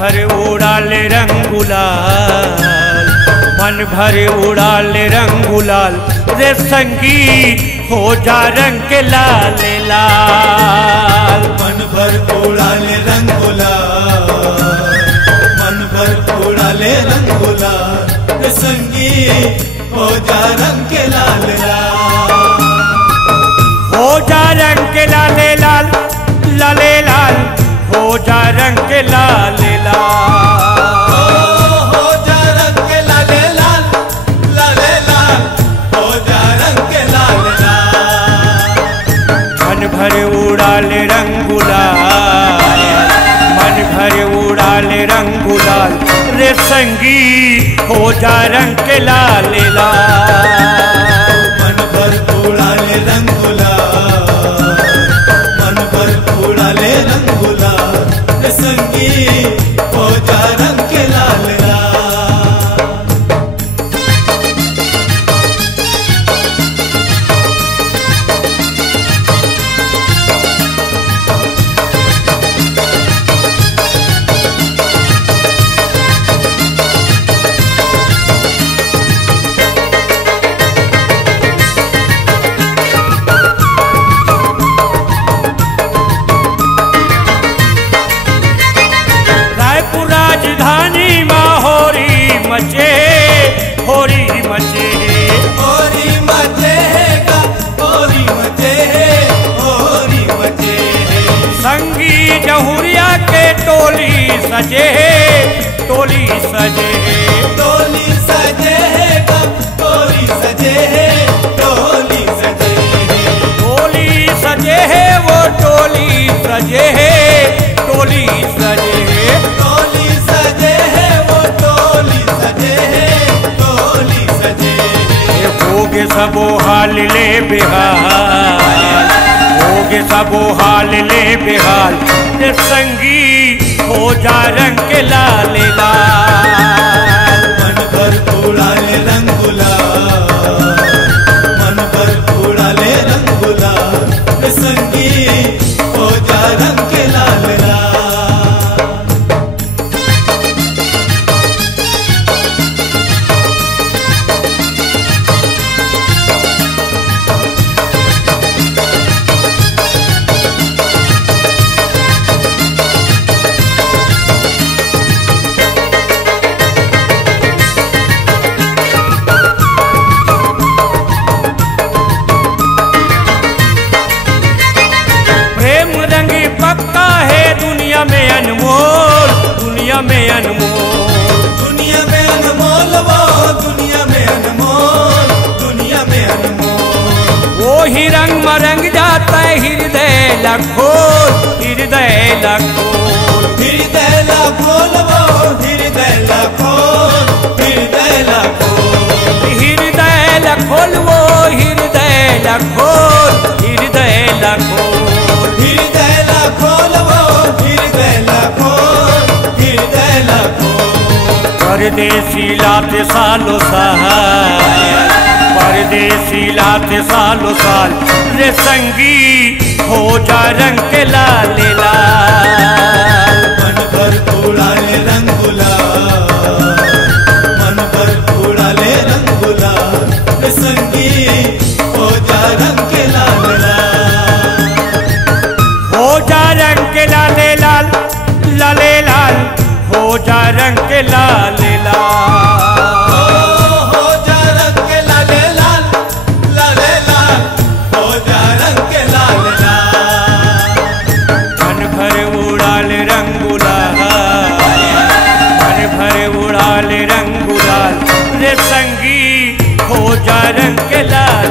भर उड़ाले रंग गुलाल, मन भर उड़ाले रंग गुलाल रे संगी हो जा रंग के लाल लाल। मन भर उड़ाले रंग गुलाल, मन भर उड़ाले रंग गुलाल रे संगी हो जा रंग के लाल लाल। हो जा रंग के लाल लाल लाले लाल, हो जा रंग के लाल लाल। हो जा रंग के लाल लाल लाले लाल, हो जा रंग के लाल लाल। मन भर उड़ाले रंग गुलाल, मन भर उड़ाले रंग गुलाल रे संगी हो जा रंग के लाल लाल। मन भर उड़ाले रंग गुलाल, मन भर उड़ाले रंग गुलाल रे संगी हो जा रंग के लाल लाल। राजधानी माँ होरी मचे, होरी मचे, होरी मचे गा, होरी मचे, होरी मचे। संगी जहुरिया के टोली सजे, टोली सजे, टोली सजे गा, टोली सजे, टोली सजे। टोली सजे है वो टोली सजे है, टोली सजे है, टोली सजे है वो टोली सजे है, टोली सजे। होगे सबो हाल ले बेहाल, होगे सबो हाल ले बेहाल रे संगी हो जा रंग के लाल लाल। मन भर उड़ाले रंग गुलाल, मन भर उड़ाले रंग गुलाल रे संगी हो जा रंग के लाल लाल। प्रेम रंगी पक्का है दुनिया में अनमोल, दुनिया में अनमोल, दुनिया में अनमोल वो, दुनिया में अनमोल, दुनिया में अनमोल। वो ही रंग मरंग जाता है हृदय लखोल, हृदय लखोल, हृदय लखोल वो, हृदय लखोल, हृदय लखोल। हृदय लखोल वो हृदय लखोल, हृदय लखोल, हृदय लखोल वो, हृदय लखोल, हृदय लखोल। परदेसी लाते सालों साल, परदेसी लाते सालों साल रे संगी हो जा रंग के लाल लाल। मन भर उड़ाले रंग गुलाल, मन भर उड़ाले रंग गुलाल रे संगी हो जा रंग के लाल लाल। हो जा रंग के लाल लाल लाले लाल, हो जा रंग के लाल लाल। हो जा रंग के लाल लाल लाले लाल, हो जा रंग के लाल लाल। मन भर उड़ाले रंग गुलाल, मन भर उड़ाले रंग गुलाल रे संगी हो जा रंग के लाल